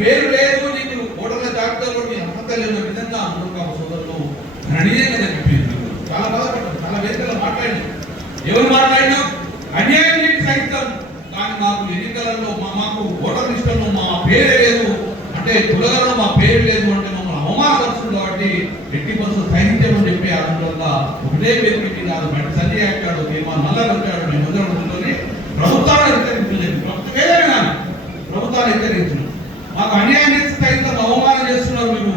పేరు లేదు నీకు ఓటర్ల జాబితాలో నీ అర్హత లేని విధంగా అనుకుంటా సోదరులు గణనీయంగా చెప్పింది చాలా బాధపడ్డాను. చాలా వేదికలు మాట్లాడినాం ఎవరు మాట్లాడినా? అన్యాయం సహితం కానీ మాకు ఎన్నికలలో మా మాకు ఓటర్ లిస్టులో మా పేరే లేదు. అంటే కులగలలో మా పేరు లేదు అంటే మమ్మల్ని అవమానపరుస్తుంది కాబట్టి ఎట్టి బస్సు సహించమని చెప్పి అందువల్ల ఒకటే పేరు పెట్టి కాదు బట్టి సంజయ్ అంటాడు మేము నల్ల వచ్చాడు మేము అందరం కూర్చొని ప్రభుత్వాన్ని హెచ్చరించలేదు ప్రభుత్వం ఏదైనా ప్రభుత్వాన్ని హెచ్చరించను మాకు అన్యాయం చేసి సహితం అవమానం చేస్తున్నారు మీరు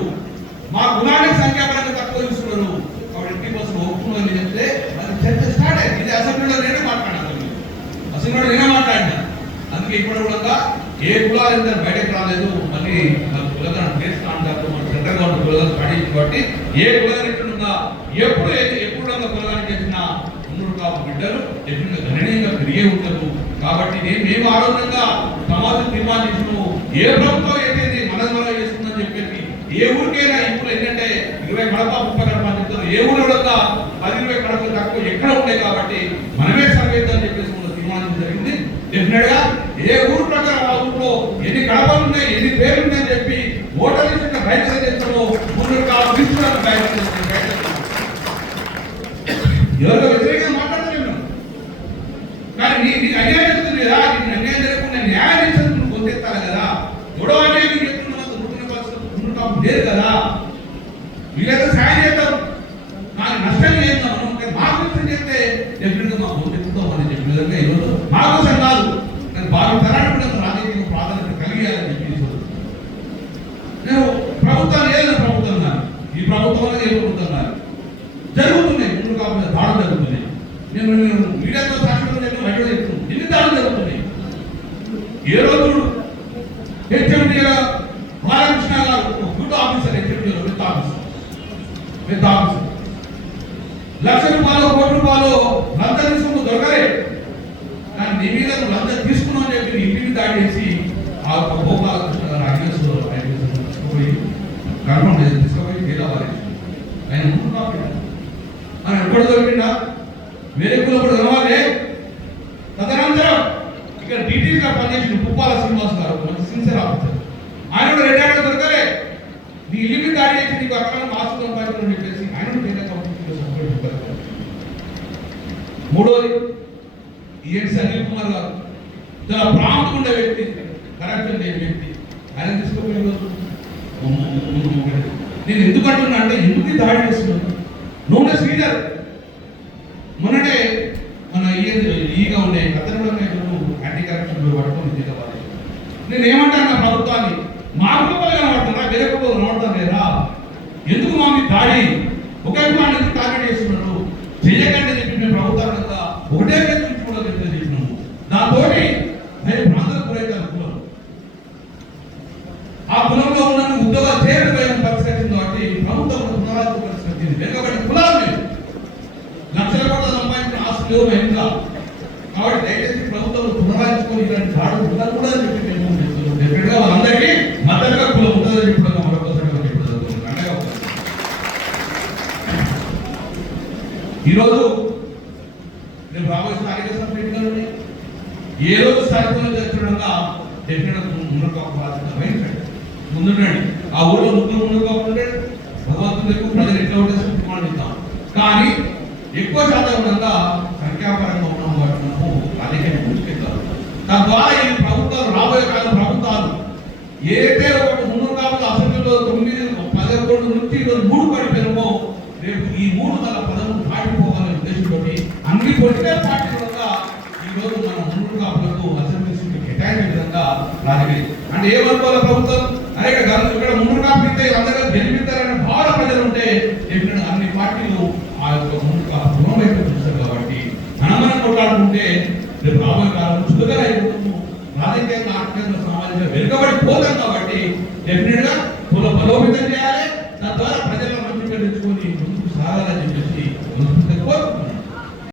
మా గుణానికి సంఖ్యాపరంగా తక్కువ ఇస్తున్నారు కాబట్టి ఎట్టి బస్సు ఒప్పుకున్నది చెప్తే అది చర్చ స్టార్ట్ అయింది ఇది అసెంబ్లీలో నేనే మాట్లాడాను అసెంబ్లీలో నేనే మాట్లాడినా? అందుకే ఇప్పుడు కూడా ఏ కులాలు ఇంత బయటకు రాలేదు. మళ్ళీ మన కులగలను చేస్తాను మన సెంట్రల్ గవర్నమెంట్ కులదాన్ని పడింది కాబట్టి ఏ కులగనిట్టుగా ఎప్పుడు ఏది ఎప్పుడు కులదాన్ని చేసిన ఉన్నుడు కాపు బిడ్డలు ఎప్పుడు గణనీయంగా పెరిగే ఉంటారు. కాబట్టి నేను మేము ఆరోగ్యంగా సమాజం తీర్మానించను ఏ ప్రభుత్వం అయితే మనది మనం చేస్తుందని చెప్పేసి ఏ ఊరికైనా ఇప్పుడు ఏంటంటే ఇరవై కడప ముప్పై కడప అని చెప్తారు. ఏ ఊరు కూడా పది ఇరవై కడప తక్కువ ఎక్కడ ఉంటాయి కాబట్టి మనమే సర్వే అని చెప్పేసి మనం తీర్మానం జరిగింది ఏ ఊరు ప్రకారం ఆ ఊరిలో ఎన్ని కడపలు ఉన్నాయి ఎన్ని పేర్లు ఉన్నాయని చెప్పి ఓటర్ లిస్ట్ బయట తెచ్చడం ముందు కాదు తీసుకున్న బయట తెచ్చడం, బయట తెచ్చడం. ఎవరితో వ్యతిరేకంగా మాట్లాడలేము కానీ నీ నీకు అన్యాయం జరుగుతుంది కదా నీకు అన్యాయం జరగకుండా న్యాయం చేసేందుకు నువ్వు పొందెత్తాలి కదా ఎవడో అన్యాయం నీకు చెప్తున్నంత ముందుకు ముందు కాపు లేదు కదా వీళ్ళైతే సాయం చేస్తారు నాకు నష్టం లేదు మనం కానీ మా కోసం చేస్తే డెఫినెట్గా మా పొందెత్తుతాం అని చెప్పిన విధంగా ఈరోజు మా కోసం కాదు కానీ బాగా తరానికి కూడా రాజకీయ ప్రాధాన్యత కలిగేయాలని చెప్పి నేను ప్రభుత్వాన్ని ఏదైనా ప్రభుత్వం కాదు ఈ ప్రభుత్వం అనేది ఏ ప్రభుత్వం కాదు జరుగుతున్నాయి ముందు కాకుండా దాడులు జరుగుతున్నాయి నేను మీడియాతో సాక్షిగా బయట చెప్తున్నాను ఎన్ని దాడులు జరుగుతున్నాయి? ఏ రోజు హెచ్ఎండి బాలకృష్ణ గారు good officer HMD with officer with officer. లక్ష రూపాయలు కోటి రూపాయలు లంచం తీసుకుని దొరకలే. కానీ నీ మీద నువ్వు లంచం తీసుకున్నావు అని చెప్పి నీ ఇంటిని దాడి చేసి ఆ గోపాలకృష్ణ గారు ఐపీఎస్ ఐపీఎస్ కన్ఫర్మ్ చేసి తీసుకుపోయి జైలు పారేసి ఆయన ముందు కాకుండా ఆయన ఎప్పుడు దొరికిందా వేరే కుల కూడా కలవాలి తదనంతరం ఇక్కడ డీటీగా పనిచేసిన పుప్పాల శ్రీనివాస్ గారు. మంచి సిన్సియర్ ఆఫీసర్ ఆయన కూడా రిటైర్డ్ దొరకలే. నీ ఇల్లు దాడి చేసి నీకు అక్కడ మాసు సంపాదించడం చెప్పేసి ఆయన మూడోది ఈఎన్ అనిల్ కుమార్ గారు. చాలా ప్రాంతం ఉండే వ్యక్తి కరెక్షన్ లేని వ్యక్తి. ఆయన తీసుకోపోయే రోజు నేను ఎందుకు అంటున్నా అంటే ఎందుకు దాడి చేస్తున్నాను నూనె శ్రీధర్. మొన్ననే మన ఈ ఈగా ఉండే అతను కూడా యాంటీ కరప్షన్ పట్టుకొని తీసుకోవాలి నేను ఏమంటాను నా ప్రభుత్వాన్ని? మా కుప్పలు కనబడుతున్నా వేరే కుప్పలు కనబడతాను లేదా? ఎందుకు మా మీద దాడి? ఒకే కులాన్ని ఎందుకు టార్గెట్ చేస్తున్నాడు చేయకండి చెప్పి మేము ప్రభుత్వం కదా ఒకటే ప్రయత్నించుకోవడం కూడా చెప్తే చెప్పినాము దాంతో నేను ప్రాంతాలకు గురైతాను కులం. ఆ కులంలో ఉన్న ఉద్యోగాలు చేయకపోయిన పరిస్థితి కాబట్టి ప్రభుత్వం పునరావృత పరిస్థితి వెనుకబడి కులాలు లేవు. లక్షల కోట్ల సంపాదించిన ఆస్తి లేవు ఇంకా కాబట్టి పునరాయించుకొని ఇలాంటి దాడులు ఉండదు కూడా అని చెప్పి నేను చెప్తున్నాను డెఫినెట్గా వాళ్ళందరికీ మద్దతుగా కులం ఉంటుందని చెప్పడం మరొకసారి ఈరోజు నేను రాబోయే ఆరోగ్య సంస్థ ఏ రోజు స్థానికంలో చేస్తుండగా డెఫినెట్గా ముందు బాధ్యత ముందుండండి. ఆ ఊళ్ళో ముగ్గురు ముందు కాకుండా భగవంతుని ఎక్కువ ప్రజలు ఎట్లా ఉంటే తీర్మానిస్తాం కానీ ఎక్కువ శాతం సంఖ్యాపరంగా ఉన్నాం కాబట్టి మనము రాజకీయం ముందుకెళ్తారు తద్వారా ఈ ప్రభుత్వాలు రాబోయే కాలం ప్రభుత్వాలు. ఏదైతే ఒక మున్నూరు కాబట్టి అసెంబ్లీలో తొమ్మిది పదకొండు నుంచి ఈరోజు మూడు పడిపోయినామో రేపు ఈ మూడు వందల పదమూడు దాటిపోవాలనే ఉద్దేశంతో అన్ని పొలిటికల్ పార్టీల వల్ల ఈరోజు మన మున్నూరు కాపులకు అసెంబ్లీ సీట్లు కేటాయించే విధంగా రాజకీయం అంటే ఏమనుకోవాలి ప్రభుత్వం? అనేక ఇక్కడ ఇక్కడ మున్నూరు కాపు ఇస్తే అందరూ గెలిపిస్తారనే భావన ప్రజలు ఉంటే ఇక్కడ అన్ని పార్టీలు ఆ యొక్క మున్నూరు కాపు రుణం వైపు చూస్తారు కాబట్టి మనం మనం కొట్లాడుకుంటే రేపు రాబోయే కాలం చురుకన అయిపోతాము రాజకీయంగా ఆర్థికంగా సామాజికంగా వెనుకబడి పోతాం కాబట్టి డెఫినెట్గా కుల బలోపేతం చేయాలి. తద్వారా ప్రజలను